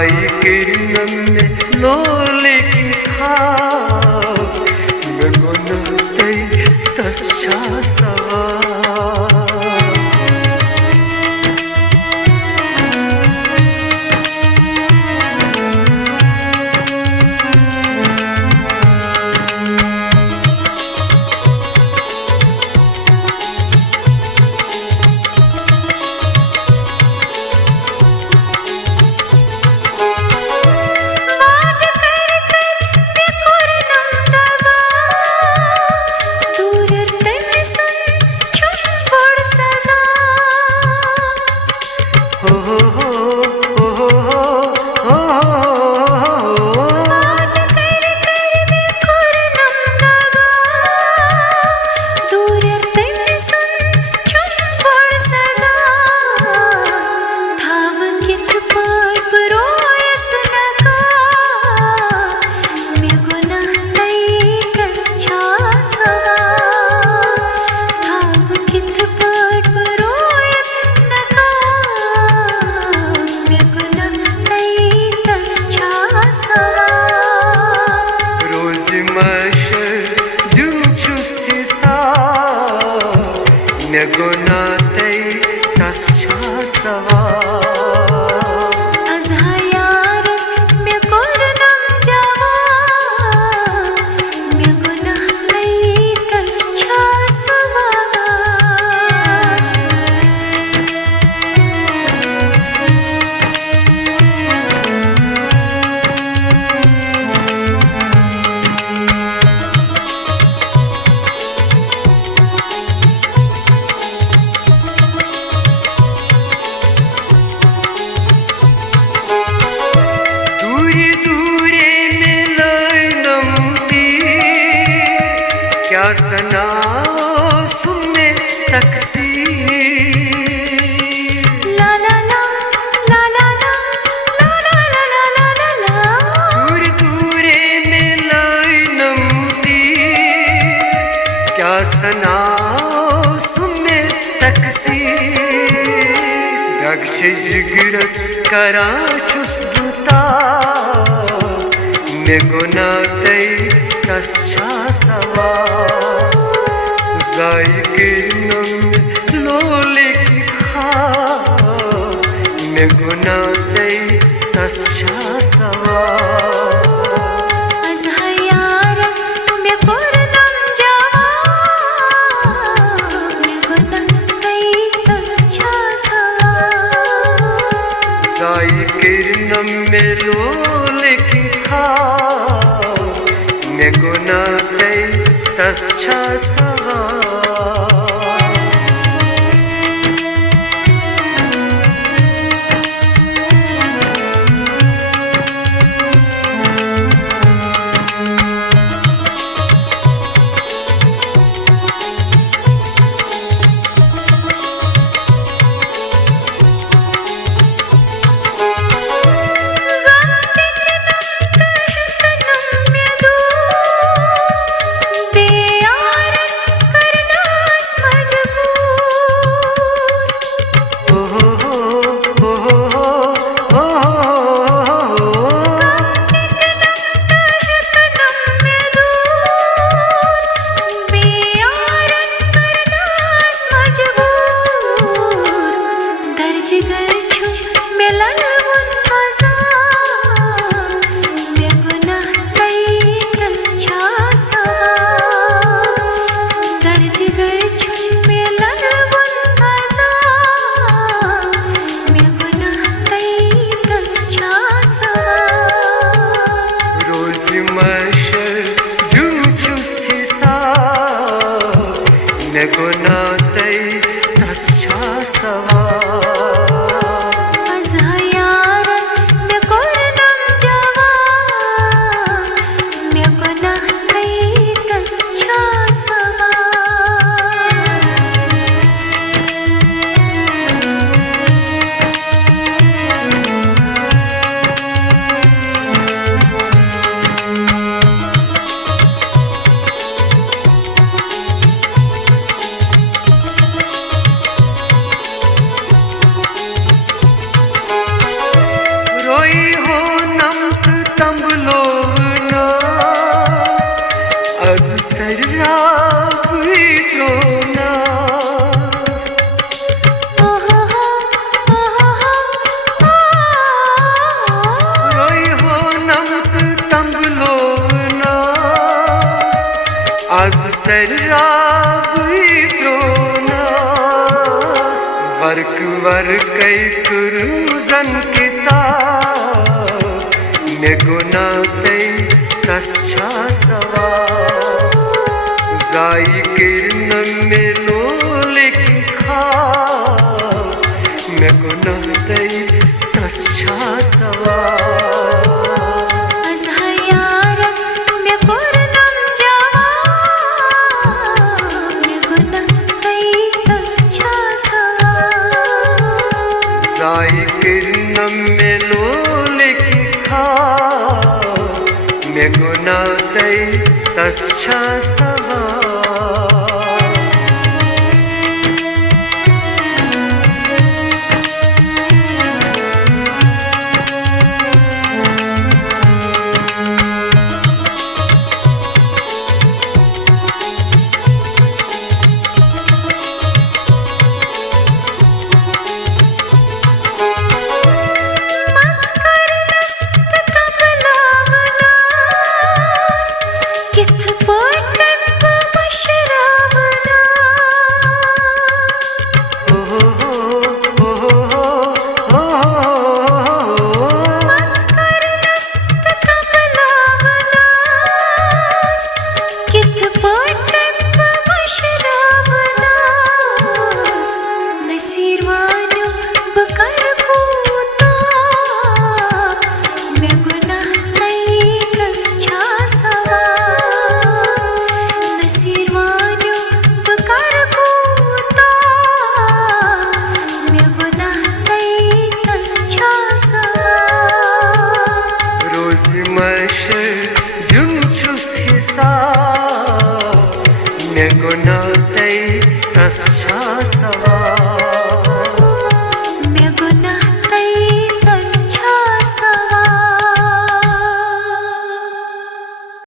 जाई किरणम में लोले की खाप गुणते तस्छा सवा गुनाते तस्छा सवा अजहायार में कुरनम जावा में गुनाते तस्छा सवा क्या सनाओ सुने तकसीर ला ला ला ला ला ला ला ला ला ला ला ला दूर दूरे में लाइनमती क्या सनाओ सुने तकसीर दक्ष जिगरस करा चुस्बुता ने गुनाते तस्छा सवा जाई किरणम लोले की खाप में गुनाते तस्छा सवा अजहायार में कुरनम जावा में गुनाते तस्छा सवा जाई किरणम में लोले की खाप में गुनाते तस्छा सवा गुनाते तस्छा सवा अजहायार में कुरनम जावा में गुनाते तस्छा सवा Az serrabı tronas Vark varkay kurzan kitab Ne gunatay tascha sawa Zai kirnam mein lole ki khaab Ne gunatay tascha sawa किरणम में लोले की खाब में गुनादै तस्छा सवा Roz maşer yumçus hisab